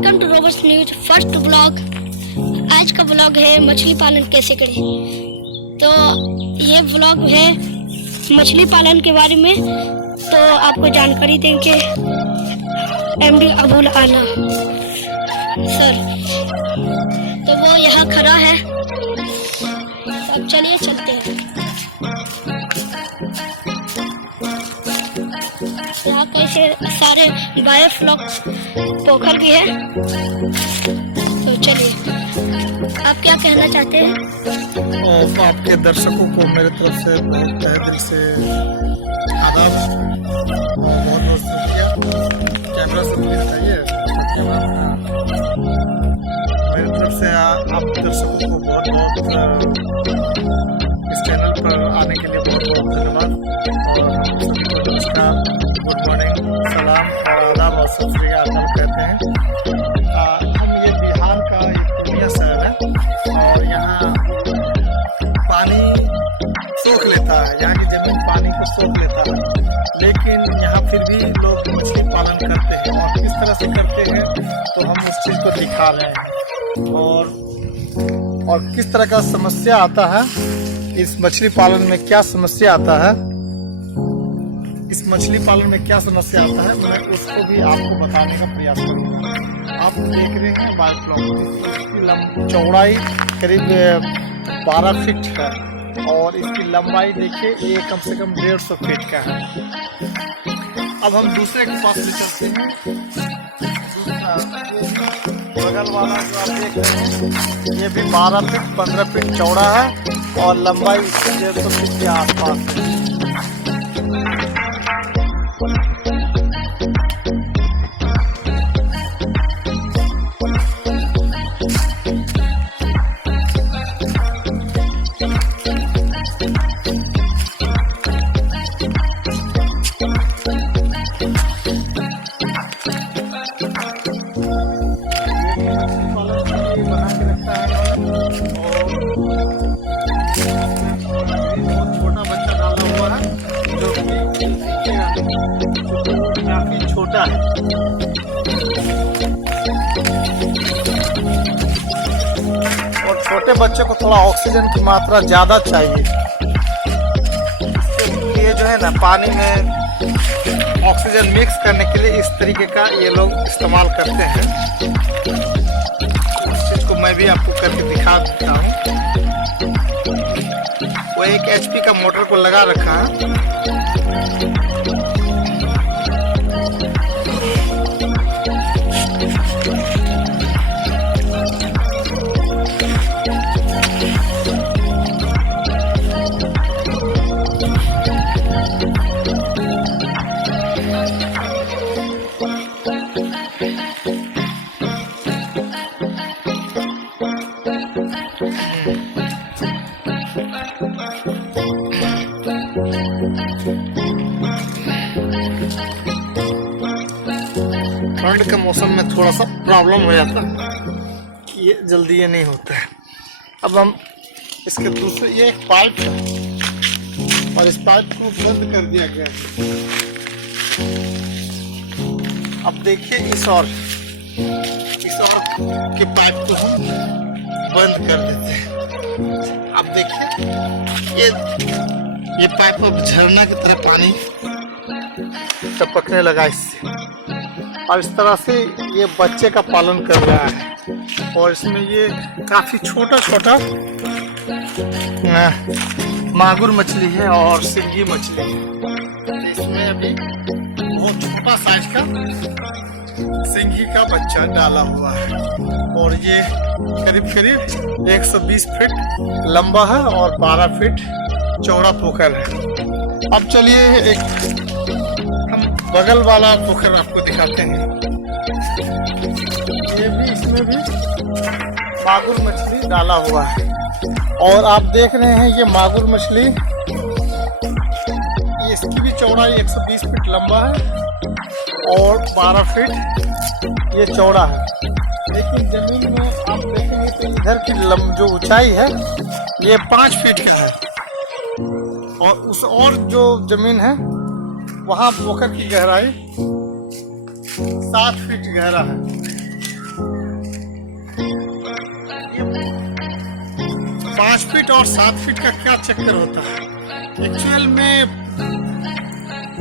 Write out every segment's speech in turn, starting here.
Welcome to Roberts news first blog. आज का blog है मछली पालन कैसे करें। तो ये ब्लॉग है मछली पालन के बारे में। तो आपको जानकारी देंगे एमडी अबुल आला सर। तो वो यहाँ खड़ा है। अब चलिए चलते हैं। यहाँ कैसे सारे बायोफ्लॉक पोखर भी है। तो चलिए, आप क्या कहना चाहते हैं? और आपके दर्शकों को मेरे तरफ से बहुत तहे दिल से आदाब और बहुत बहुत शुक्रिया। कैमरा से प्लीज बताइए। मेरी तरफ से आप दर्शकों को बहुत बहुत इस चैनल पर आने के लिए बहुत बहुत धन्यवाद। और हम सभी को नमस्कार, गुड मॉर्निंग, सलाम और आदाब और सत श्री अकाल कहते हैं। हम ये बिहार का एक पूर्णिया शहर है और यहाँ पानी सोख लेता है। यहाँ की जमीन पानी को सोख लेता है, लेकिन यहाँ फिर भी लोग मछली पालन करते हैं। और किस तरह से करते हैं तो हम उस चीज़ को दिखा रहे हैं। और किस तरह का समस्या आता है इस मछली पालन में, क्या समस्या आता है इस मछली पालन में, क्या समस्या आता है, मैं उसको भी आपको बताने का प्रयास करूँगा। आप देख रहे हैं बायोफ्लॉक, इसकी चौड़ाई करीब 12 फीट है और इसकी लंबाई देखिए ये कम से कम 150 फीट का है। अब हम दूसरे के पास भी चलते हैं। बगल वाला जो आप देख रहे हैं ये भी 12 फीट 15 फीट चौड़ा है और लंबाई इसकी 150 फीट के आसपास है। काफी छोटा है और छोटे बच्चे को थोड़ा ऑक्सीजन की मात्रा ज्यादा चाहिए। ये जो है ना पानी में ऑक्सीजन मिक्स करने के लिए इस तरीके का ये लोग इस्तेमाल करते हैं। उस चीज को मैं भी आपको करके दिखा देता हूँ। वो एक HP का मोटर को लगा रखा है। ठंड के मौसम में थोड़ा सा प्रॉब्लम हो जाता है कि ये जल्दी ये नहीं होता है। अब हम इसके दूसरे, ये एक पाइप है और इस पाइप को बंद कर दिया गया है। अब देखिए इस और के पाइप को हम बंद कर देते हैं। अब देखिए ये पाइप अब झरना की तरह पानी टपकने लगा इससे। और इस तरह से ये बच्चे का पालन कर रहा है। और इसमें ये काफी छोटा छोटा मागुर मछली है और सिंगी मछली है। इसमें अभी बहुत छोटा साइज का सिंगी का बच्चा डाला हुआ है और ये करीब करीब 120 फीट लंबा है और 12 फीट चौड़ा पोखर है। अब चलिए हम बगल वाला पोखर आपको दिखाते हैं। ये भी, इसमें भी मागुर मछली डाला हुआ है और आप देख रहे हैं ये मागुर मछली, इसकी भी चौड़ाई 120 फीट लंबा है और 12 फीट ये चौड़ा है। लेकिन जमीन में आप देखेंगे तो इधर की जो ऊंचाई है ये 5 फीट का है और उस और जो जमीन है वहाँ पोखर की गहराई 7 फीट गहरा है। फीट और 7 फीट का क्या चक्कर होता है? एक्चुअल में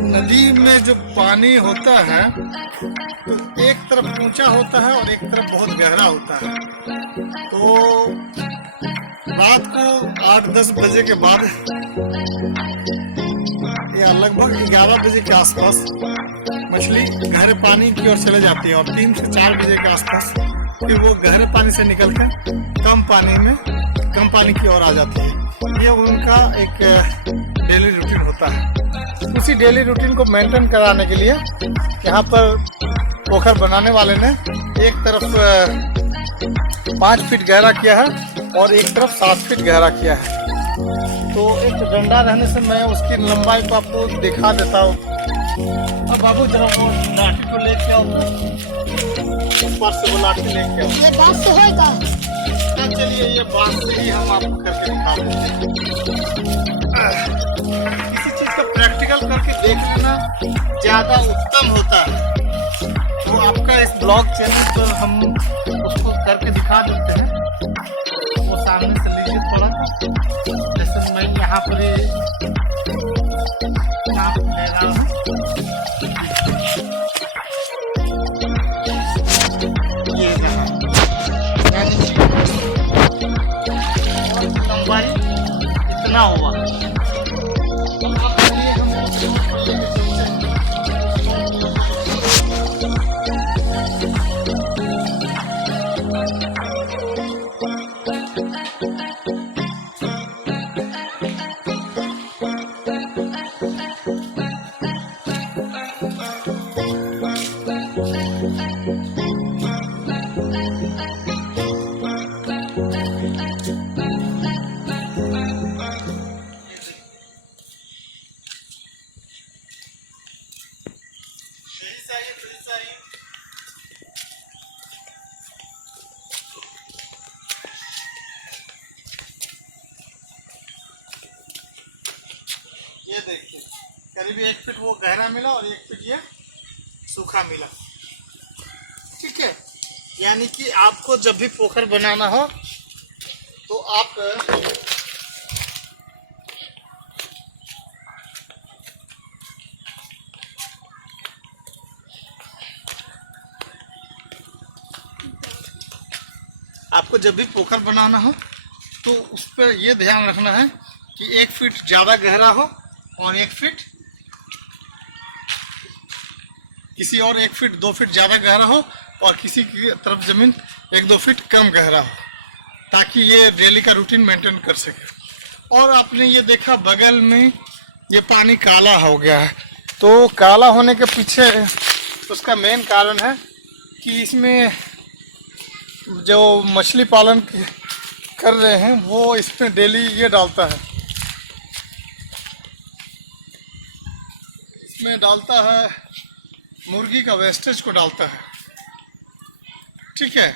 नदी में जो पानी होता है तो एक तरफ ऊंचा होता है और एक तरफ बहुत गहरा होता है। तो रात को 8-10 बजे के बाद या लगभग 11 बजे के आसपास मछली गहरे पानी की ओर चले जाती है और 3 से 4 बजे के आसपास फिर वो गहरे पानी से निकलकर कम पानी की ओर आ जाती है। ये उनका एक डेली रूटीन होता है। उसी डेली रूटीन को मेंटेन कराने के लिए यहाँ पर पोखर बनाने वाले ने एक तरफ 5 फीट गहरा किया है और एक तरफ 7 फीट गहरा किया है। तो एक डंडा रहने से मैं उसकी लंबाई को आपको दिखा देता हूँ। अब बाबू जरा वो लाठी को लेके आओ, ऊपर से वो लाठी लेके आओ। ये बात से होगा। चलिए ये बात से ही हम आपको करके दिखा देते हैं। किसी चीज का प्रैक्टिकल करके देख लेना ज्यादा उत्तम होता है। तो आपका इस ब्लॉग चैनल पर हम उसको करके दिखा देते हैं। वो सामने से लीजिए थोड़ा, जैसे मैं यहाँ पर नाप ले रहा हूँ। ये लंबाई इतना हुआ। ये देखिए करीब 1 फीट वो गहरा मिला और 1 फीट ये सूखा मिला। ठीक है, यानी कि आपको जब भी पोखर बनाना हो तो आप तो उस पर यह ध्यान रखना है कि 1 फीट ज़्यादा गहरा हो और 1 फीट किसी और 1 फीट 2 फीट ज़्यादा गहरा हो और किसी की तरफ ज़मीन 1-2 फीट कम गहरा हो, ताकि ये डेली का रूटीन मेंटेन कर सके। और आपने ये देखा बगल में ये पानी काला हो गया है, तो काला होने के पीछे उसका मेन कारण है कि इसमें जो मछली पालन कर रहे हैं वो इसमें डेली ये डालता है, इसमें डालता है मुर्गी का वेस्टेज को डालता है। ठीक है,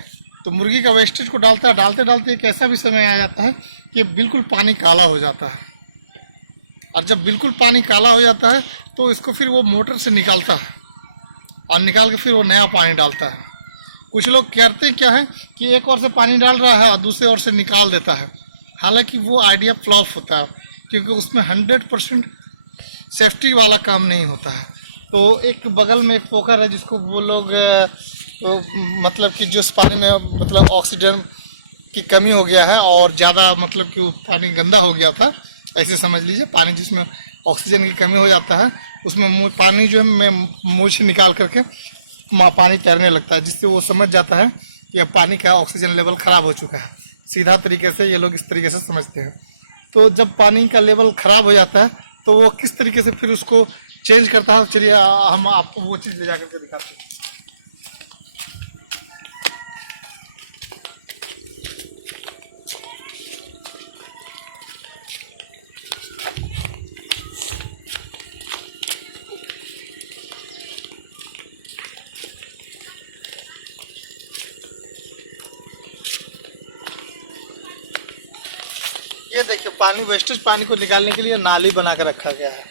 तो मुर्गी का वेस्टेज को डालता है, डालते डालते एक ऐसा भी समय आ जाता है कि बिल्कुल पानी काला हो जाता है। और जब बिल्कुल पानी काला हो जाता है तो इसको फिर वो मोटर से निकालता है और निकाल के फिर वो नया पानी डालता है। कुछ लोग करते क्या है कि एक ओर से पानी डाल रहा है और दूसरे ओर से निकाल देता है, हालांकि वो आइडिया फ्लॉप होता है क्योंकि उसमें 100% सेफ्टी वाला काम नहीं होता है। तो एक बगल में एक पोखर है जिसको वो लोग मतलब कि जिस पानी में मतलब ऑक्सीजन की कमी हो गया है और ज़्यादा मतलब कि पानी गंदा हो गया था, ऐसे समझ लीजिए। पानी जिसमें ऑक्सीजन की कमी हो जाता है उसमें पानी जो है मैं मुँह से निकाल करके पानी तैरने लगता है, जिससे वो समझ जाता है कि अब पानी का ऑक्सीजन लेवल ख़राब हो चुका है। सीधा तरीके से ये लोग इस तरीके से समझते हैं। तो जब पानी का लेवल ख़राब हो जाता है तो वो किस तरीके से फिर उसको चेंज करता है, चलिए हम आपको वो चीज़ ले जा करके दिखाते हैं। ये देखिए पानी वेस्टेज पानी को निकालने के लिए नाली बना कर रखा गया है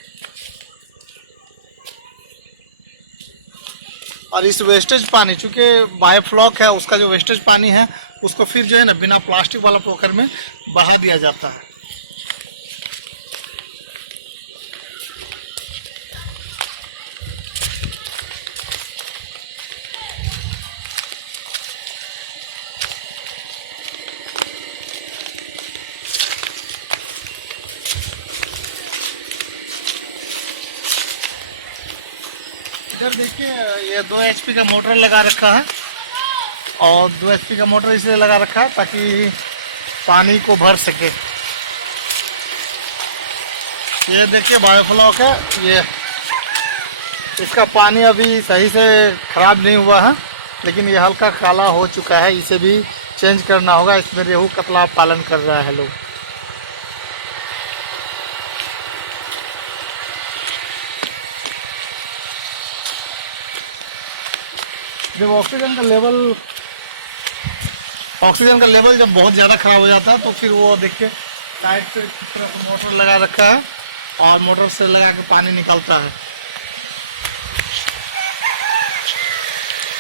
और इस वेस्टेज पानी चूँकि बायोफ्लॉक है उसका जो वेस्टेज पानी है उसको फिर जो है ना बिना प्लास्टिक वाला पोखर में बहा दिया जाता है। इधर देखिए ये 2 HP का मोटर लगा रखा है, और 2 HP का मोटर इसलिए लगा रखा है ताकि पानी को भर सके। ये देखिए बायोफ्लॉक है, ये इसका पानी अभी सही से ख़राब नहीं हुआ है, लेकिन ये हल्का काला हो चुका है, इसे भी चेंज करना होगा। इसमें रेहू कतला पालन कर रहा है लोग। जब ऑक्सीजन का लेवल जब बहुत ज़्यादा ख़राब हो जाता है तो फिर वो देखिए साइड से किस तरह से मोटर लगा रखा है, और मोटर से लगा के पानी निकलता है।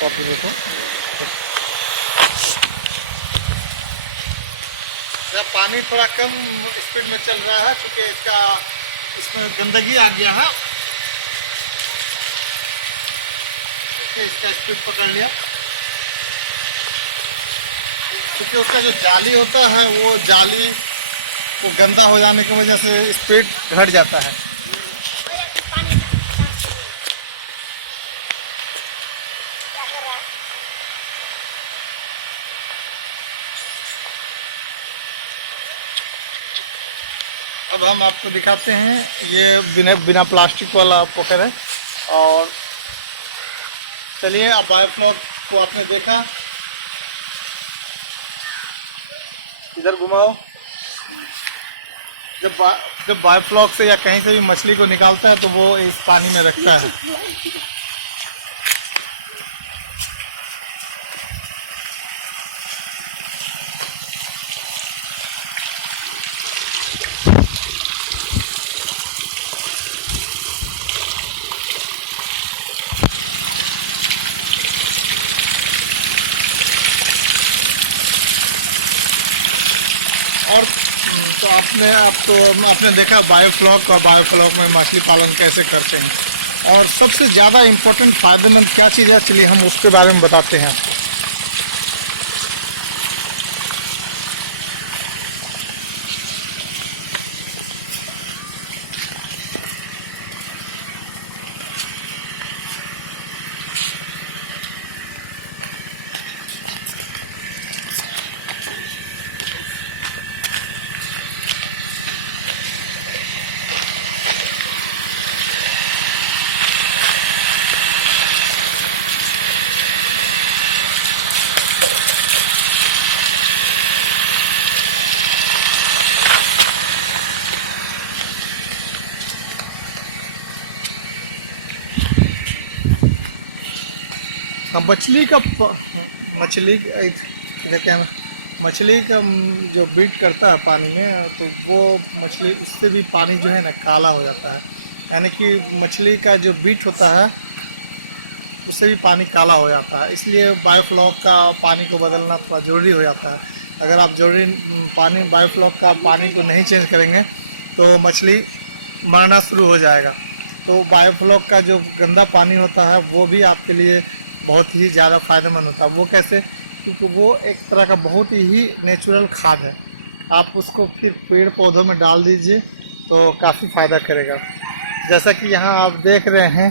और देखो जब पानी थोड़ा कम स्पीड में चल रहा है क्योंकि इसमें गंदगी आ गया है, इसका स्पीड पकड़ लिया, क्योंकि उसका जो जाली होता है वो जाली वो गंदा हो जाने की वजह से स्पीड घट जाता है। अब हम आपको दिखाते हैं, ये बिना प्लास्टिक वाला पोखर है। और चलिए, आप बायोफ्लॉक को आपने देखा, इधर घुमाओ। जब बायोफ्लॉक से या कहीं से भी मछली को निकालता है तो वो इस पानी में रखता है। और तो आपने देखा बायोफ्लॉक, और बायोफ्लॉक में मछली पालन कैसे करते हैं, और सबसे ज़्यादा इम्पोर्टेंट फ़ायदेमंद क्या चीज़ है, चलिए हम उसके बारे में बताते हैं आपको। मछली का जो बीट करता है पानी में, तो वो मछली उससे भी पानी जो है ना काला हो जाता है। यानी कि मछली का जो बीट होता है उससे भी पानी काला हो जाता है। इसलिए बायोफ्लॉक का पानी को बदलना थोड़ा ज़रूरी हो जाता है। अगर आप बायोफ्लॉक का पानी को नहीं चेंज करेंगे तो मछली मरना शुरू हो जाएगा। तो बायोफ्लॉक का जो गंदा पानी होता है वो भी आपके लिए बहुत ही ज़्यादा फ़ायदेमंद होता है। वो कैसे? क्योंकि वो एक तरह का बहुत ही नेचुरल खाद है। आप उसको फिर पेड़ पौधों में डाल दीजिए तो काफ़ी फ़ायदा करेगा। जैसा कि यहाँ आप देख रहे हैं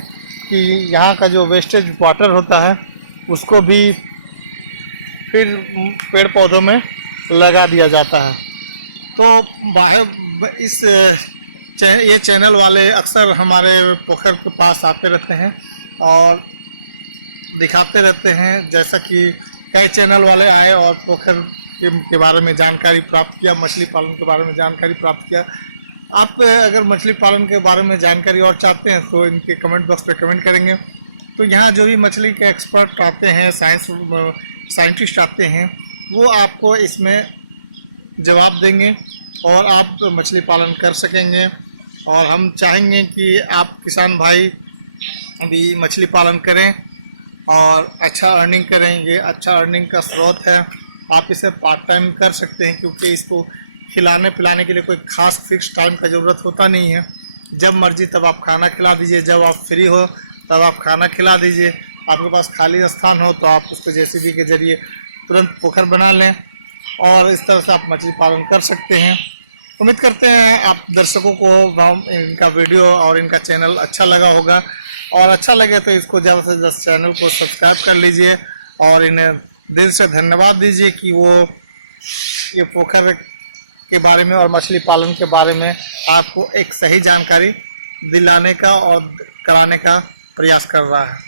कि यहाँ का जो वेस्टेज वाटर होता है उसको भी फिर पेड़ पौधों में लगा दिया जाता है। तो ये चैनल वाले अक्सर हमारे पोखर के पास आते रहते हैं और दिखाते रहते हैं, जैसा कि कई चैनल वाले आए और पोखर के बारे में जानकारी प्राप्त किया, मछली पालन के बारे में जानकारी प्राप्त किया। आप अगर मछली पालन के बारे में जानकारी और चाहते हैं तो इनके कमेंट बॉक्स पे कमेंट करेंगे। तो यहाँ जो भी मछली के एक्सपर्ट आते हैं, साइंटिस्ट आते हैं, वो आपको इसमें जवाब देंगे और आप मछली पालन कर सकेंगे। और हम चाहेंगे कि आप किसान भाई भी मछली पालन करें और अच्छा अर्निंग करें। ये अच्छा अर्निंग का स्रोत है आप इसे पार्ट टाइम कर सकते हैं, क्योंकि इसको खिलाने पिलाने के लिए कोई खास फिक्स टाइम का ज़रूरत होता नहीं है। जब मर्जी तब आप खाना खिला दीजिए, जब आप फ्री हो तब आप खाना खिला दीजिए। आपके पास खाली स्थान हो तो आप उसको जेसीबी के जरिए तुरंत पोखर बना लें और इस तरह से आप मछली पालन कर सकते हैं। उम्मीद करते हैं आप दर्शकों को इनका वीडियो और इनका चैनल अच्छा लगा होगा, और अच्छा लगे तो इसको ज़्यादा से ज़्यादा चैनल को सब्सक्राइब कर लीजिए और इन्हें दिल से धन्यवाद दीजिए कि वो ये पोखर के बारे में और मछली पालन के बारे में आपको एक सही जानकारी दिलाने का और कराने का प्रयास कर रहा है।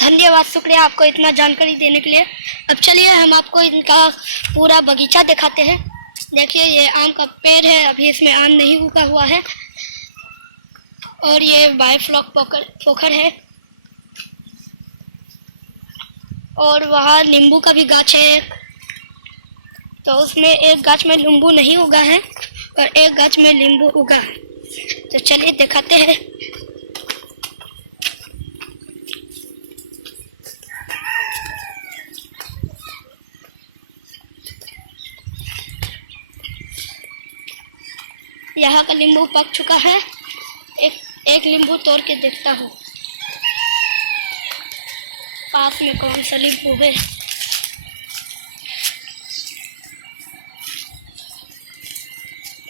धन्यवाद, शुक्रिया आपको इतना जानकारी देने के लिए। अब चलिए हम आपको इनका पूरा बगीचा दिखाते हैं। देखिए ये आम का पेड़ है, अभी इसमें आम नहीं उगा हुआ है। और ये बायोफ्लॉक पोखर है, और वहाँ नींबू का भी गाछ है एक। तो उसमें एक गाछ में नींबू नहीं उगा है और एक गाछ में नींबू उगा है। तो चलिए दिखाते हैं। यहाँ का नींबू पक चुका है। एक नींबू तोड़ के देखता हूँ पास में कौन सा नींबू है।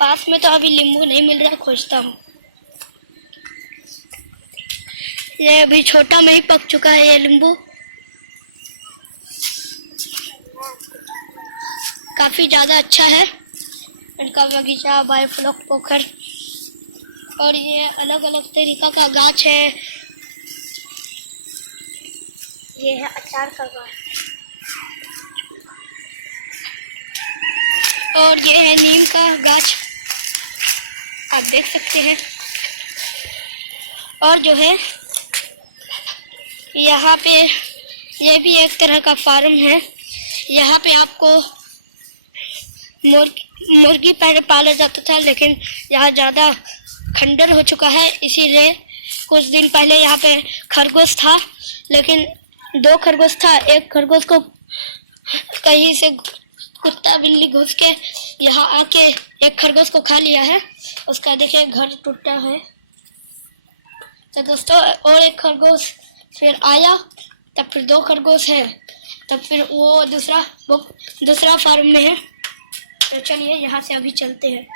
पास में तो अभी नींबू नहीं मिल रहा, खोजता हूँ। ये अभी छोटा में ही पक चुका है ये नींबू, काफी ज्यादा अच्छा है इनका बगीचा, बायोफ्लॉक पोखर। और ये अलग अलग तरीका का गाछ है। ये है अचार का गाछ, और ये है नीम का गाछ, आप देख सकते हैं। और जो है यहाँ पे ये भी एक तरह का फार्म है। यहाँ पे आपको मुर्गी पहले पाला जाता था, लेकिन यहाँ ज़्यादा खंडर हो चुका है, इसीलिए कुछ दिन पहले यहाँ पे खरगोश था, लेकिन 2 खरगोश था। एक खरगोश को कहीं से कुत्ता बिल्ली घुस के यहाँ आके एक खरगोश को खा लिया है। उसका देखिए घर टूटा है। तो दोस्तों और एक खरगोश फिर आया, तब फिर 2 खरगोश है, तब फिर वो दूसरा फार्म में है। तो चलिए यहाँ से अभी चलते हैं,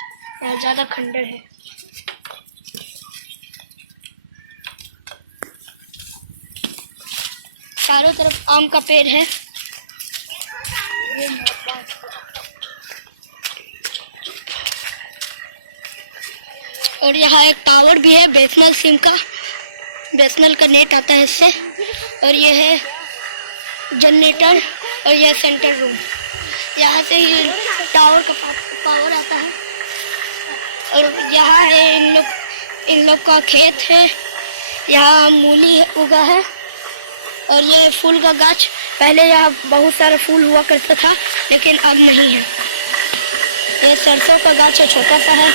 यहाँ ज़्यादा खंडर है। चारों तरफ आम का पेड़ है। और यहाँ एक टावर भी है बीएसएनएल सिम का, बीएसएनएल का नेट आता है इससे। और ये है जनरेटर और यह सेंटर रूम, यहाँ से ही टावर का पावर आता है। और यहाँ है इन लोग का खेत है, यहाँ मूली उगा है। और ये फूल का गाछ, पहले यहाँ बहुत सारा फूल हुआ करता था, लेकिन अब नहीं है। ये सरसों का गाछ है, छोटा सा है,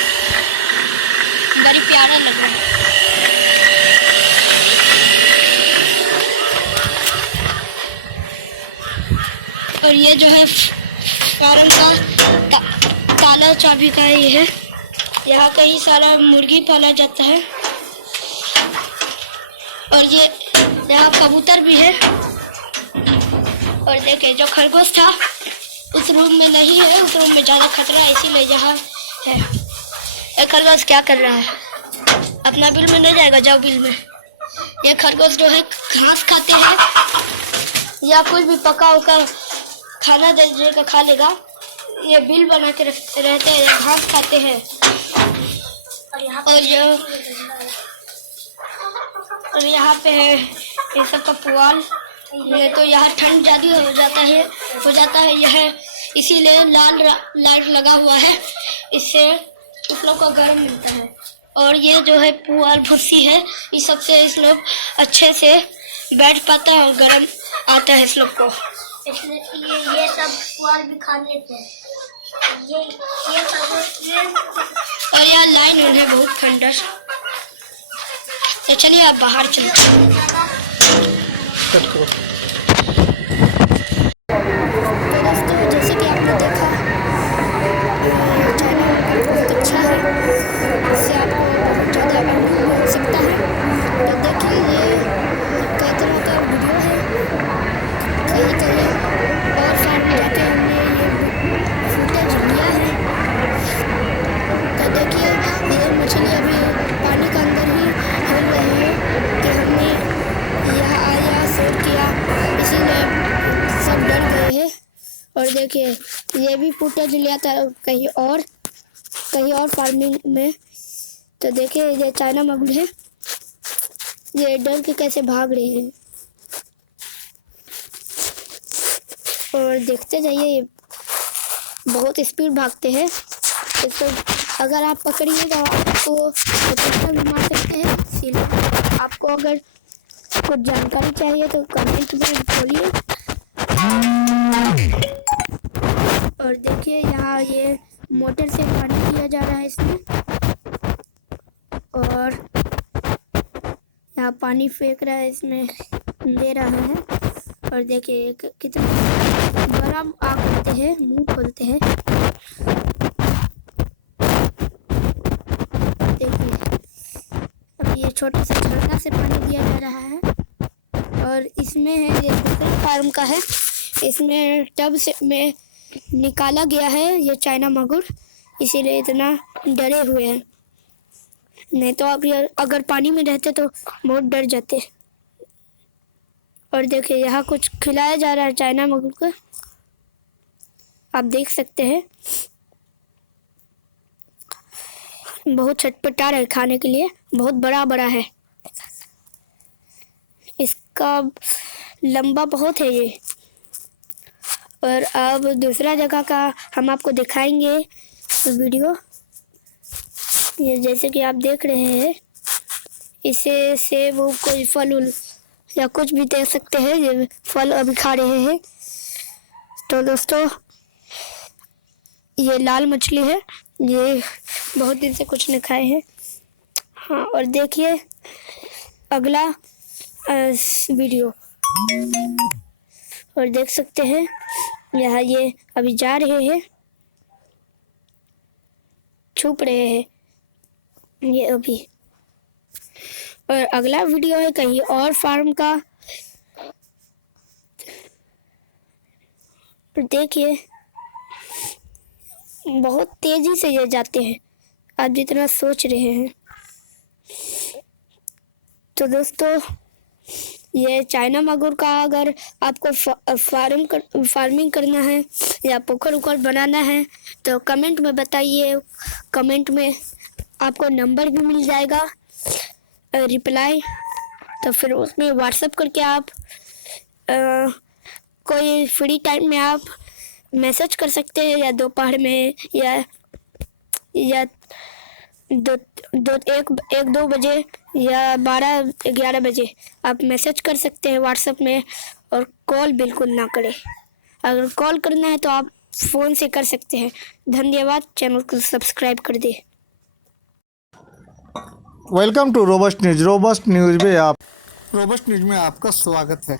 बड़ी प्यारा लग रहा है। और ये जो है फार्म का ताला चाबी का ये है। यहाँ कई सारा मुर्गी पाला जाता है। और ये यहाँ कबूतर भी है। और देखिए जो खरगोश था उस रूम में नहीं है, उस रूम में ज़्यादा खतरा है, इसीलिए यहाँ है। ये खरगोश क्या कर रहा है? अपना बिल में नहीं जाएगा, जाओ बिल में। ये खरगोश जो है घास खाते हैं या कुछ भी पका उका खाना दे का खा लेगा। ये बिल बना के रहते हैं, घास खाते हैं। और यहाँ पे है ये सब का पुआल। ये तो यहाँ ठंड ज़्यादा हो जाता है यह इसीलिए लाल लाइट लगा हुआ है, इससे इस लोग का गर्म मिलता है। और ये जो है पुआल भुस्सी है, इस सबसे इस लोग अच्छे से बैठ पाता है और गर्म आता है इस लोग को। इसलिए ये सब पुआल भी खा लेते हैं। ये और यहाँ लाइन उन्हें बहुत खंडर। तो चलिए आप बाहर चलते हैं। दोस्तों जैसे कि आप लोग और देखिए ये भी फुटेज लिया था कहीं और फार्मिंग में। तो देखिए ये चाइना मगुर है, ये डर के कैसे भाग रहे हैं। और देखते जाइए ये बहुत स्पीड भागते हैं। इसको अगर आप पकड़िए तो आपको पत्थर भी मार सकते हैं। इसीलिए आपको अगर कुछ जानकारी चाहिए तो कमेंट में बोलिए। और देखिए यहाँ ये मोटर से पानी दिया जा रहा है इसमें, और यहाँ पानी फेंक रहा है, इसमें दे रहा है। और देखिए कितना बड़ा आँख खोलते हैं, मुंह खोलते हैं। देखिए अब ये छोटा सा झरना से पानी दिया जा रहा है। और इसमें है ये दूसरे फार्म का है, इसमें टब से में निकाला गया है ये चाइना मगुर, इसीलिए इतना डरे हुए हैं। नहीं तो आप ये अगर पानी में रहते तो बहुत डर जाते। और देखिए यहाँ कुछ खिलाया जा रहा है चाइना मगुर को, आप देख सकते हैं। बहुत चटपटा है खाने के लिए, बहुत बड़ा बड़ा है, इसका लंबा बहुत है ये। और अब दूसरा जगह का हम आपको दिखाएंगे वीडियो। ये जैसे कि आप देख रहे हैं, इसे सेब कोई फल उल या कुछ भी दे सकते हैं, ये फल अभी खा रहे हैं। तो दोस्तों ये लाल मछली है, ये बहुत दिन से कुछ नहीं खाए हैं। हाँ, और देखिए अगला वीडियो, और देख सकते हैं यहाँ ये अभी जा रहे हैं, छुप रहे हैं ये अभी। और अगला वीडियो है कहीं और फार्म का। देखिए बहुत तेजी से ये जाते हैं, आप जितना सोच रहे हैं। तो दोस्तों ये चाइना मगुर का अगर आपको फार्मिंग करना है या पोखर उखर बनाना है तो कमेंट में बताइए। कमेंट में आपको नंबर भी मिल जाएगा, रिप्लाई। तो फिर उसमें व्हाट्सएप करके आप कोई फ्री टाइम में आप मैसेज कर सकते हैं, या दोपहर में या एक दो बजे या 12-11 बजे आप मैसेज कर सकते हैं व्हाट्सएप में। और कॉल बिल्कुल ना करें, अगर कॉल करना है तो आप फ़ोन से कर सकते हैं। धन्यवाद, चैनल को सब्सक्राइब कर दें। Welcome to Robust News. Robust News में आपका स्वागत है,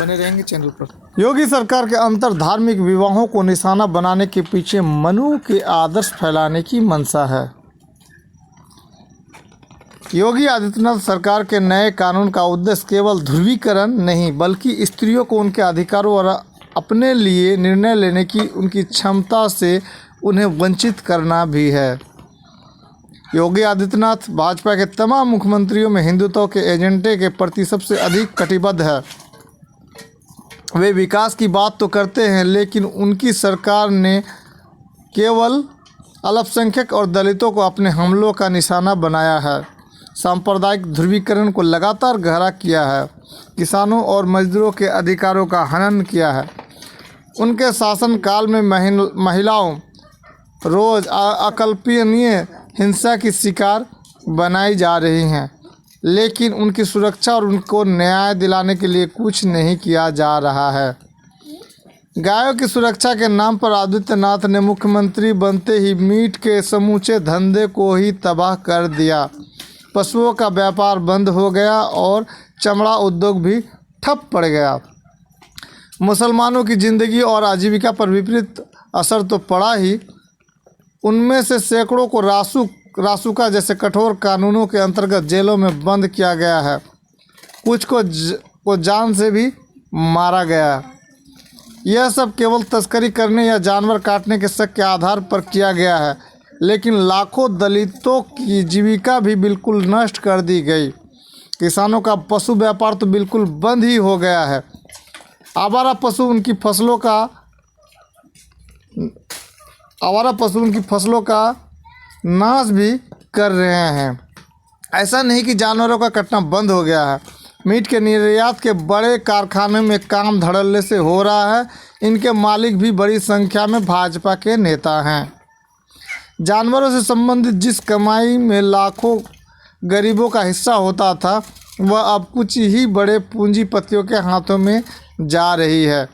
बने रहेंगे चैनल पर। योगी सरकार के अंतर धार्मिक विवाहों को निशाना बनाने के पीछे मनु के आदर्श फैलाने की मंशा है। योगी आदित्यनाथ सरकार के नए कानून का उद्देश्य केवल ध्रुवीकरण नहीं, बल्कि स्त्रियों को उनके अधिकारों और अपने लिए निर्णय लेने की उनकी क्षमता से उन्हें वंचित करना भी है। योगी आदित्यनाथ भाजपा के तमाम मुख्यमंत्रियों में हिंदुत्व के एजेंडे के प्रति सबसे अधिक कटिबद्ध है। वे विकास की बात तो करते हैं, लेकिन उनकी सरकार ने केवल अल्पसंख्यक और दलितों को अपने हमलों का निशाना बनाया है, सांप्रदायिक ध्रुवीकरण को लगातार गहरा किया है, किसानों और मजदूरों के अधिकारों का हनन किया है। उनके शासनकाल में महिलाओं रोज़ अकल्पनीय हिंसा की शिकार बनाई जा रही हैं, लेकिन उनकी सुरक्षा और उनको न्याय दिलाने के लिए कुछ नहीं किया जा रहा है। गायों की सुरक्षा के नाम पर आदित्यनाथ ने मुख्यमंत्री बनते ही मीट के समूचे धंधे को ही तबाह कर दिया। पशुओं का व्यापार बंद हो गया और चमड़ा उद्योग भी ठप पड़ गया। मुसलमानों की ज़िंदगी और आजीविका पर विपरीत असर तो पड़ा ही, उनमें से सैकड़ों को रासुका जैसे कठोर कानूनों के अंतर्गत जेलों में बंद किया गया है। कुछ को जान से भी मारा गया। यह सब केवल तस्करी करने या जानवर काटने के शक के आधार पर किया गया है, लेकिन लाखों दलितों की जीविका भी बिल्कुल नष्ट कर दी गई। किसानों का पशु व्यापार तो बिल्कुल बंद ही हो गया है। आवारा पशु उनकी फसलों का आवारा पशु उनकी फसलों का नाश भी कर रहे हैं। ऐसा नहीं कि जानवरों का कटना बंद हो गया है, मीट के निर्यात के बड़े कारखाने में काम धड़ल्ले से हो रहा है। इनके मालिक भी बड़ी संख्या में भाजपा के नेता हैं। जानवरों से संबंधित जिस कमाई में लाखों गरीबों का हिस्सा होता था, वह अब कुछ ही बड़े पूंजीपतियों के हाथों में जा रही है।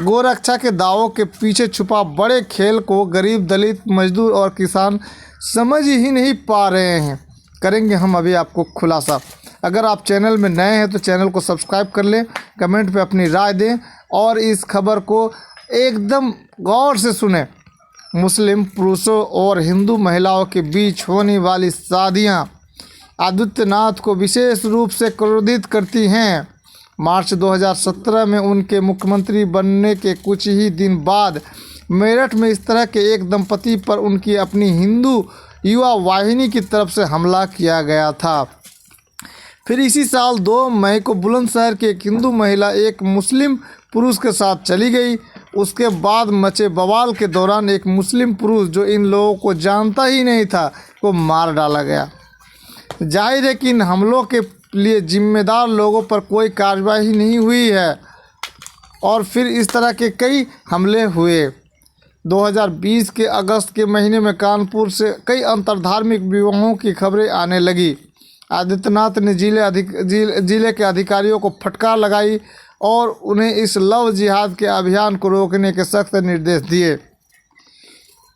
गोरक्षा के दावों के पीछे छुपा बड़े खेल को गरीब, दलित, मजदूर और किसान समझ ही नहीं पा रहे हैं। करेंगे हम अभी आपको खुलासा। अगर आप चैनल में नए हैं तो चैनल को सब्सक्राइब कर लें, कमेंट पे अपनी राय दें और इस खबर को एकदम गौर से सुनें। मुस्लिम पुरुषों और हिंदू महिलाओं के बीच होने वाली शादियां आदित्यनाथ को विशेष रूप से क्रोधित करती हैं। मार्च 2017 में उनके मुख्यमंत्री बनने के कुछ ही दिन बाद मेरठ में इस तरह के एक दंपति पर उनकी अपनी हिंदू युवा वाहिनी की तरफ से हमला किया गया था। फिर इसी साल 2 मई को बुलंदशहर की एक हिंदू महिला एक मुस्लिम पुरुष के साथ चली गई। उसके बाद मचे बवाल के दौरान एक मुस्लिम पुरुष जो इन लोगों को जानता ही नहीं था को मार डाला गया। जाहिर है कि इन हमलों के लिए जिम्मेदार लोगों पर कोई कार्रवाई नहीं हुई है और फिर इस तरह के कई हमले हुए। 2020 के अगस्त के महीने में कानपुर से कई अंतरधार्मिक विवाहों की खबरें आने लगी। आदित्यनाथ ने जिले के अधिकारियों को फटकार लगाई और उन्हें इस लव जिहाद के अभियान को रोकने के सख्त निर्देश दिए।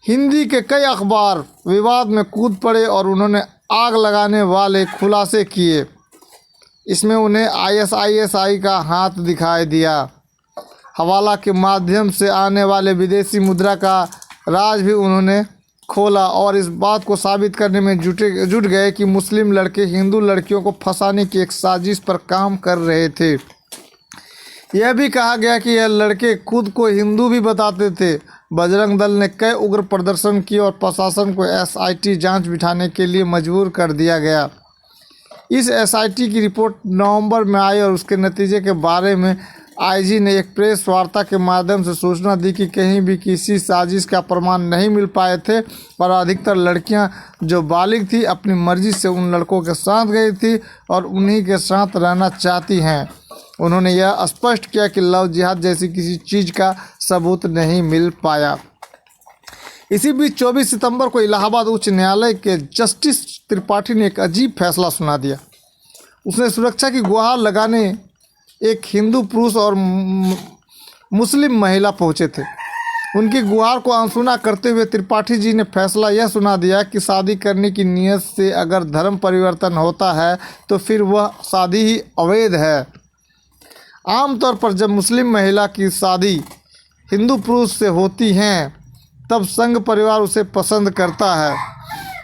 हिंदी के कई अखबार विवाद में कूद पड़े और उन्होंने आग लगाने वाले खुलासे किए। इसमें उन्हें ISIS का हाथ दिखाई दिया। हवाला के माध्यम से आने वाले विदेशी मुद्रा का राज भी उन्होंने खोला और इस बात को साबित करने में जुट गए कि मुस्लिम लड़के हिंदू लड़कियों को फंसाने की एक साजिश पर काम कर रहे थे। यह भी कहा गया कि यह लड़के खुद को हिंदू भी बताते थे। बजरंग दल ने कई उग्र प्रदर्शन किए और प्रशासन को SIT जांच बिठाने के लिए मजबूर कर दिया गया। इस SIT की रिपोर्ट नवंबर में आई और उसके नतीजे के बारे में IG ने एक प्रेस वार्ता के माध्यम से सूचना दी कि कहीं भी किसी साजिश का प्रमाण नहीं मिल पाए थे और अधिकतर लड़कियां जो बालिग थी अपनी मर्जी से उन लड़कों के साथ गई थी और उन्हीं के साथ रहना चाहती हैं। उन्होंने यह स्पष्ट किया कि लव जिहाद जैसी किसी चीज़ का सबूत नहीं मिल पाया। इसी बीच 24 सितंबर को इलाहाबाद उच्च न्यायालय के जस्टिस त्रिपाठी ने एक अजीब फैसला सुना दिया। उसने सुरक्षा की गुहार लगाने एक हिंदू पुरुष और मुस्लिम महिला पहुंचे थे। उनकी गुहार को अनसुना करते हुए त्रिपाठी जी ने फैसला यह सुना दिया कि शादी करने की नीयत से अगर धर्म परिवर्तन होता है तो फिर वह शादी ही अवैध है। आमतौर पर जब मुस्लिम महिला की शादी हिंदू पुरुष से होती हैं तब संघ परिवार उसे पसंद करता है।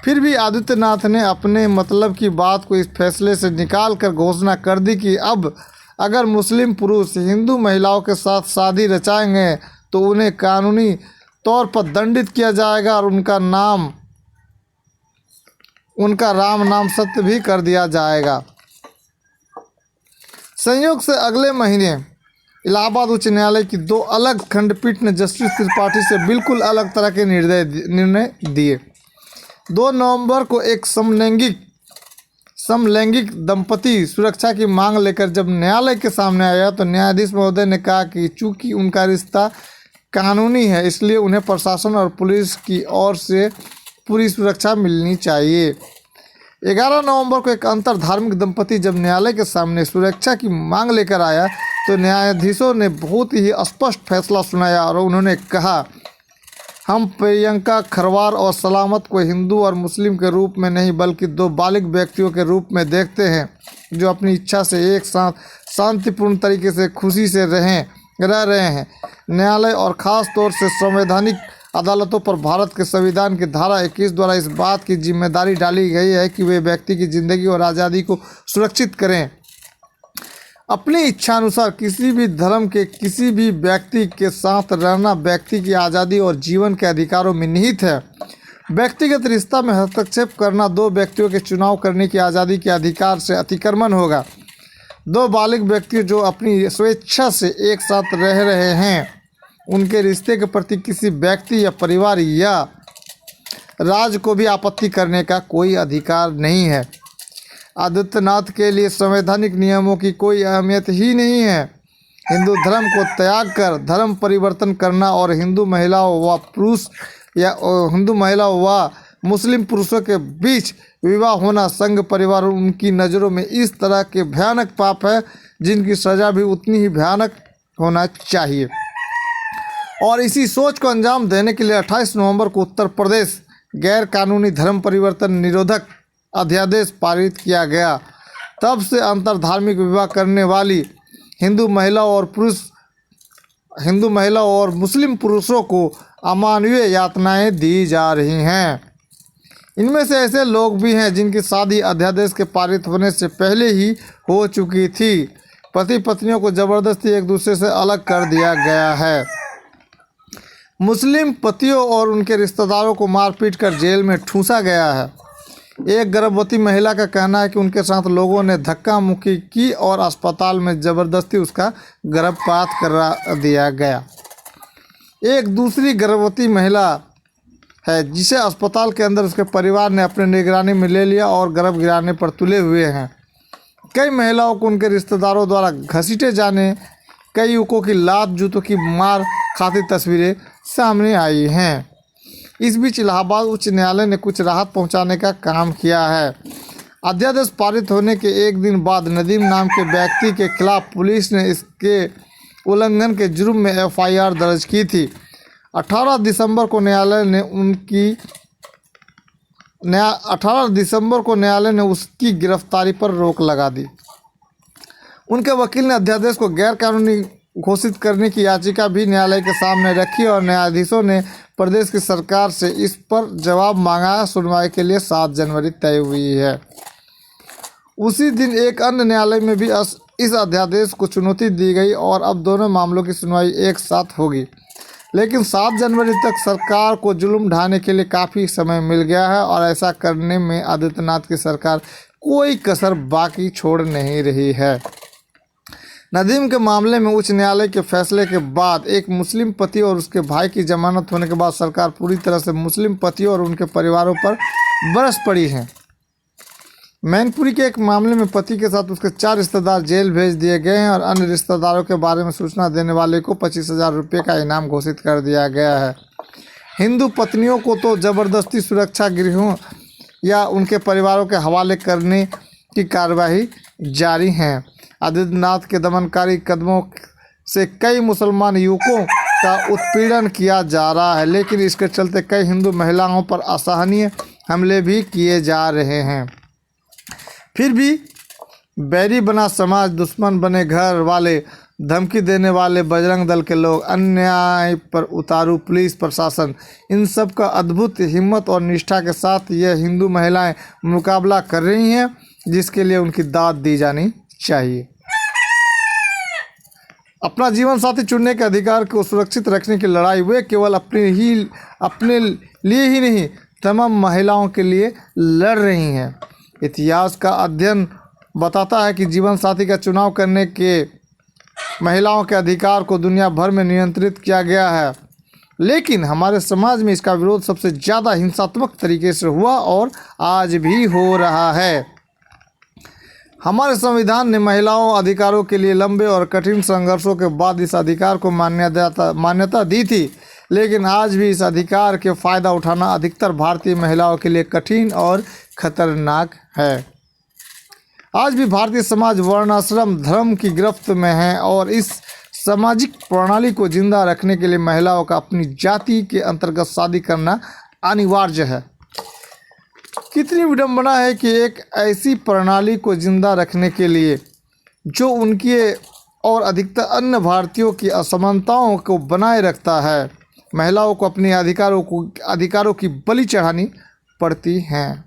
फिर भी आदित्यनाथ ने अपने मतलब की बात को इस फैसले से निकाल कर घोषणा कर दी कि अब अगर मुस्लिम पुरुष हिंदू महिलाओं के साथ शादी रचाएंगे तो उन्हें कानूनी तौर पर दंडित किया जाएगा और उनका राम नाम सत्य भी कर दिया जाएगा। संयोग से अगले महीने इलाहाबाद उच्च न्यायालय की 2 अलग खंडपीठ ने जस्टिस त्रिपाठी से बिल्कुल अलग तरह के निर्णय दिए। 2 नवंबर को एक समलैंगिक दंपति सुरक्षा की मांग लेकर जब न्यायालय के सामने आया तो न्यायाधीश महोदय ने कहा कि चूंकि उनका रिश्ता कानूनी है इसलिए उन्हें प्रशासन और पुलिस की ओर से पूरी सुरक्षा मिलनी चाहिए। 11 नवंबर को एक अंतर धार्मिक दंपति जब न्यायालय के सामने सुरक्षा की मांग लेकर आया तो न्यायाधीशों ने बहुत ही स्पष्ट फैसला सुनाया और उन्होंने कहा, हम प्रियंका खरवार और सलामत को हिंदू और मुस्लिम के रूप में नहीं बल्कि 2 बालिग व्यक्तियों के रूप में देखते हैं जो अपनी इच्छा से एक साथ शांतिपूर्ण तरीके से खुशी से रह रहे हैं। न्यायालय और ख़ास तौर से संवैधानिक अदालतों पर भारत के संविधान की धारा 21 द्वारा इस बात की जिम्मेदारी डाली गई है कि वे व्यक्ति की ज़िंदगी और आज़ादी को सुरक्षित करें। अपनी इच्छानुसार किसी भी धर्म के किसी भी व्यक्ति के साथ रहना व्यक्ति की आज़ादी और जीवन के अधिकारों में निहित है। व्यक्तिगत रिश्ता में हस्तक्षेप करना 2 व्यक्तियों के चुनाव करने की आज़ादी के अधिकार से अतिक्रमण होगा। 2 बालिग व्यक्ति जो अपनी स्वेच्छा से एक साथ रह रहे हैं उनके रिश्ते के प्रति किसी व्यक्ति या परिवार या राज्य को भी आपत्ति करने का कोई अधिकार नहीं है। आदित्यनाथ के लिए संवैधानिक नियमों की कोई अहमियत ही नहीं है। हिंदू धर्म को त्याग कर धर्म परिवर्तन करना और हिंदू महिलाओं व मुस्लिम पुरुषों के बीच विवाह होना संघ परिवार उनकी नज़रों में इस तरह के भयानक पाप है जिनकी सज़ा भी उतनी ही भयानक होना चाहिए। और इसी सोच को अंजाम देने के लिए 28 नवंबर को उत्तर प्रदेश गैर कानूनी धर्म परिवर्तन निरोधक अध्यादेश पारित किया गया। तब से अंतरधार्मिक विवाह करने वाली हिंदू महिलाओं और मुस्लिम पुरुषों को अमानवीय यातनाएं दी जा रही हैं। इनमें से ऐसे लोग भी हैं जिनकी शादी अध्यादेश के पारित होने से पहले ही हो चुकी थी। पति पत्नियों को ज़बरदस्ती एक दूसरे से अलग कर दिया गया है। मुस्लिम पतियों और उनके रिश्तेदारों को मारपीट कर जेल में ठूंसा गया है। एक गर्भवती महिला का कहना है कि उनके साथ लोगों ने धक्का मुक्की की और अस्पताल में ज़बरदस्ती उसका गर्भपात करा दिया गया। एक दूसरी गर्भवती महिला है जिसे अस्पताल के अंदर उसके परिवार ने अपने निगरानी में ले लिया और गर्भ गिराने पर तुले हुए हैं। कई महिलाओं को उनके रिश्तेदारों द्वारा घसीटे जाने, कई युवकों की लात जूतों की मार खाती तस्वीरें सामने आई हैं। इस बीच इलाहाबाद उच्च न्यायालय ने कुछ राहत पहुंचाने का काम किया है। अध्यादेश पारित होने के एक दिन बाद नदीम नाम के व्यक्ति के खिलाफ पुलिस ने इसके उल्लंघन के जुर्म में FIR दर्ज की थी। 18 दिसंबर को न्यायालय ने उसकी गिरफ्तारी पर रोक लगा दी। उनके वकील ने अध्यादेश को गैर कानूनी घोषित करने की याचिका भी न्यायालय के सामने रखी और न्यायाधीशों ने प्रदेश की सरकार से इस पर जवाब मांगा। सुनवाई के लिए 7 जनवरी तय हुई है। उसी दिन एक अन्य न्यायालय में भी इस अध्यादेश को चुनौती दी गई और अब दोनों मामलों की सुनवाई एक साथ होगी। लेकिन 7 जनवरी तक सरकार को जुल्म ढाने के लिए काफ़ी समय मिल गया है और ऐसा करने में आदित्यनाथ की सरकार कोई कसर बाकी छोड़ नहीं रही है। नदीम के मामले में उच्च न्यायालय के फैसले के बाद एक मुस्लिम पति और उसके भाई की जमानत होने के बाद सरकार पूरी तरह से मुस्लिम पतियों और उनके परिवारों पर बरस पड़ी है। मैनपुरी के एक मामले में पति के साथ उसके 4 रिश्तेदार जेल भेज दिए गए हैं और अन्य रिश्तेदारों के बारे में सूचना देने वाले को 25,000 रुपये का इनाम घोषित कर दिया गया है। हिंदू पत्नियों को तो ज़बरदस्ती सुरक्षा गृहों या उनके परिवारों के हवाले करने की कार्रवाई जारी है। आदित्यनाथ के दमनकारी कदमों से कई मुसलमान युवकों का उत्पीड़न किया जा रहा है, लेकिन इसके चलते कई हिंदू महिलाओं पर असहनीय हमले भी किए जा रहे हैं। फिर भी बैरी बना समाज, दुश्मन बने घर वाले, धमकी देने वाले बजरंग दल के लोग, अन्याय पर उतारू पुलिस प्रशासन, इन सब का अद्भुत हिम्मत और निष्ठा के साथ ये हिंदू महिलाएं मुकाबला कर रही हैं, जिसके लिए उनकी दाद दी जानी चाहिए। अपना जीवन साथी चुनने के अधिकार को सुरक्षित रखने की लड़ाई वे केवल अपने लिए ही नहीं तमाम महिलाओं के लिए लड़ रही हैं। इतिहास का अध्ययन बताता है कि जीवन साथी का चुनाव करने के महिलाओं के अधिकार को दुनिया भर में नियंत्रित किया गया है, लेकिन हमारे समाज में इसका विरोध सबसे ज़्यादा हिंसात्मक तरीके से हुआ और आज भी हो रहा है। हमारे संविधान ने महिलाओं अधिकारों के लिए लंबे और कठिन संघर्षों के बाद इस अधिकार को मान्यता दी थी, लेकिन आज भी इस अधिकार के फ़ायदा उठाना अधिकतर भारतीय महिलाओं के लिए कठिन और खतरनाक है। आज भी भारतीय समाज वर्णाश्रम धर्म की गिरफ्त में है और इस सामाजिक प्रणाली को जिंदा रखने के लिए महिलाओं का अपनी जाति के अंतर्गत शादी करना अनिवार्य है। कितनी विडंबना है कि एक ऐसी प्रणाली को जिंदा रखने के लिए जो उनकी और अधिकतर अन्य भारतीयों की असमानताओं को बनाए रखता है, महिलाओं को अपने अधिकारों की बलि चढ़ानी पड़ती हैं।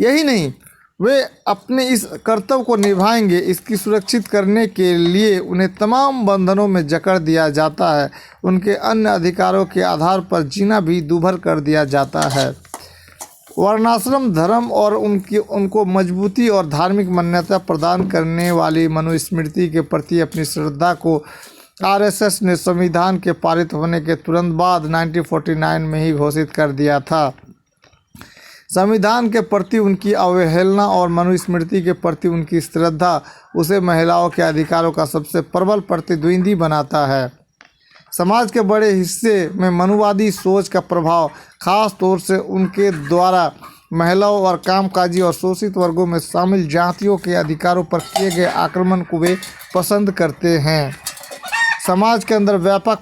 यही नहीं, वे अपने इस कर्तव्य को निभाएंगे, इसकी सुरक्षित करने के लिए उन्हें तमाम बंधनों में जकड़ दिया जाता है। उनके अन्य अधिकारों के आधार पर जीना भी दूभर कर दिया जाता है। वर्णाश्रम धर्म और उनको मजबूती और धार्मिक मान्यता प्रदान करने वाली मनुस्मृति के प्रति अपनी श्रद्धा को आरएसएस ने संविधान के पारित होने के तुरंत बाद 1949 में ही घोषित कर दिया था। संविधान के प्रति उनकी अवहेलना और मनुस्मृति के प्रति उनकी श्रद्धा उसे महिलाओं के अधिकारों का सबसे प्रबल प्रतिद्वंदी बनाता है। समाज के बड़े हिस्से में मनुवादी सोच का प्रभाव खास तौर से उनके द्वारा महिलाओं और कामकाजी और शोषित वर्गों में शामिल जातियों के अधिकारों पर किए गए आक्रमण को वे पसंद करते हैं। समाज के अंदर व्यापक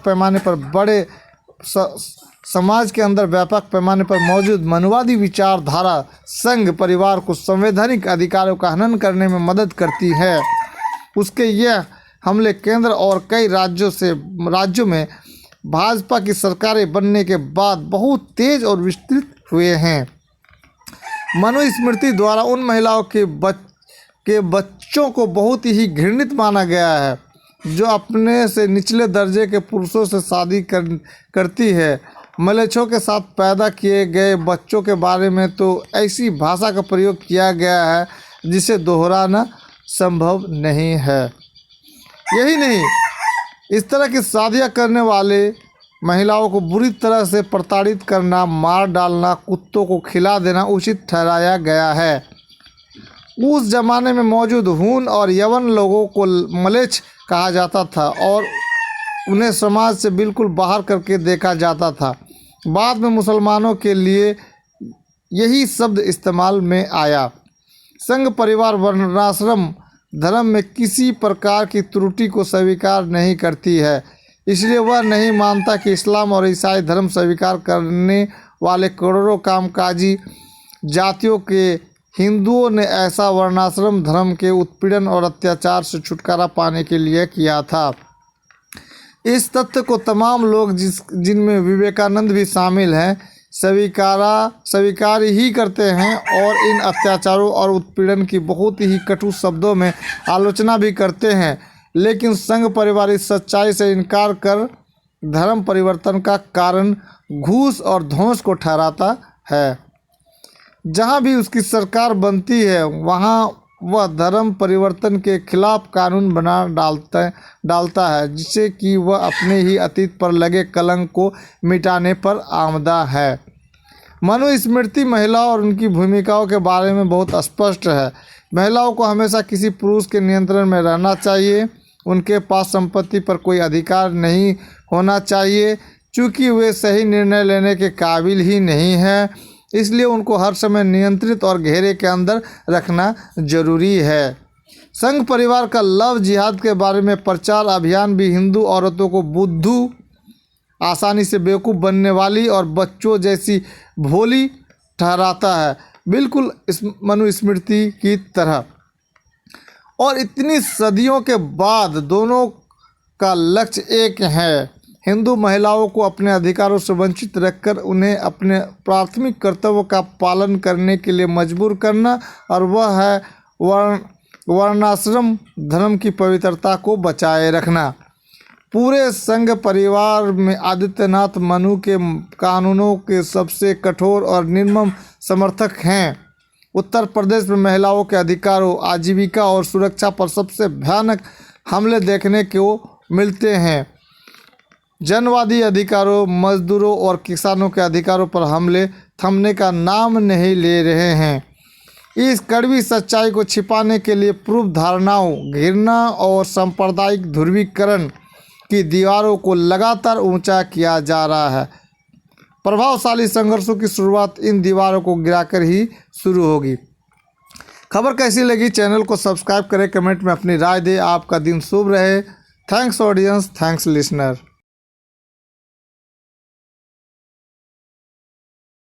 पैमाने पर मौजूद मनुवादी विचारधारा संघ परिवार को संवैधानिक अधिकारों का हनन करने में मदद करती है। उसके यह हमले केंद्र और कई राज्यों में भाजपा की सरकारें बनने के बाद बहुत तेज और विस्तृत हुए हैं। मनुस्मृति द्वारा उन महिलाओं के बच्चों को बहुत ही घृणित माना गया है जो अपने से निचले दर्जे के पुरुषों से शादी करती है। मलेच्छों के साथ पैदा किए गए बच्चों के बारे में तो ऐसी भाषा का प्रयोग किया गया है जिसे दोहराना संभव नहीं है। यही नहीं, इस तरह की शादियां करने वाले महिलाओं को बुरी तरह से प्रताड़ित करना, मार डालना, कुत्तों को खिला देना उचित ठहराया गया है। उस जमाने में मौजूद हून और यवन लोगों को मलेच्छ कहा जाता था और उन्हें समाज से बिल्कुल बाहर करके देखा जाता था। बाद में मुसलमानों के लिए यही शब्द इस्तेमाल में आया। संघ परिवार वर्णाश्रम धर्म में किसी प्रकार की त्रुटि को स्वीकार नहीं करती है, इसलिए वह नहीं मानता कि इस्लाम और ईसाई धर्म स्वीकार करने वाले करोड़ों कामकाजी जातियों के हिंदुओं ने ऐसा वर्णाश्रम धर्म के उत्पीड़न और अत्याचार से छुटकारा पाने के लिए किया था। इस तथ्य को तमाम लोग जिनमें विवेकानंद भी शामिल हैं स्वीकार ही करते हैं और इन अत्याचारों और उत्पीड़न की बहुत ही कटु शब्दों में आलोचना भी करते हैं। लेकिन संघ परिवार इस सच्चाई से इनकार कर धर्म परिवर्तन का कारण घूस और ध्वंस को ठहराता है। जहाँ भी उसकी सरकार बनती है वहाँ वह धर्म परिवर्तन के खिलाफ कानून बना डालता है, जिससे कि वह अपने ही अतीत पर लगे कलंक को मिटाने पर आमदा है। मनुस्मृति महिलाओं और उनकी भूमिकाओं के बारे में बहुत स्पष्ट है। महिलाओं को हमेशा किसी पुरुष के नियंत्रण में रहना चाहिए। उनके पास संपत्ति पर कोई अधिकार नहीं होना चाहिए, चूँकि वे सही निर्णय लेने के काबिल ही नहीं हैं। इसलिए उनको हर समय नियंत्रित और घेरे के अंदर रखना जरूरी है। संघ परिवार का लव जिहाद के बारे में प्रचार अभियान भी हिंदू औरतों को बुद्धू, आसानी से बेवकूफ़ बनने वाली और बच्चों जैसी भोली ठहराता है, बिल्कुल इस मनुस्मृति की तरह। और इतनी सदियों के बाद दोनों का लक्ष्य एक है, हिंदू महिलाओं को अपने अधिकारों से वंचित रखकर उन्हें अपने प्राथमिक कर्तव्यों का पालन करने के लिए मजबूर करना, और वह है वर्णाश्रम धर्म की पवित्रता को बचाए रखना। पूरे संघ परिवार में आदित्यनाथ मनु के कानूनों के सबसे कठोर और निर्मम समर्थक हैं। उत्तर प्रदेश में महिलाओं के अधिकारों, आजीविका और सुरक्षा पर सबसे भयानक हमले देखने को मिलते हैं। जनवादी अधिकारों, मजदूरों और किसानों के अधिकारों पर हमले थमने का नाम नहीं ले रहे हैं। इस कड़वी सच्चाई को छिपाने के लिए पूर्व धारणाओं, घृणा और सांप्रदायिक ध्रुवीकरण की दीवारों को लगातार ऊंचा किया जा रहा है। प्रभावशाली संघर्षों की शुरुआत इन दीवारों को गिराकर ही शुरू होगी। खबर कैसी लगी? चैनल को सब्सक्राइब करें, कमेंट में अपनी राय दें। आपका दिन शुभ रहे। Thanks audience, thanks listener.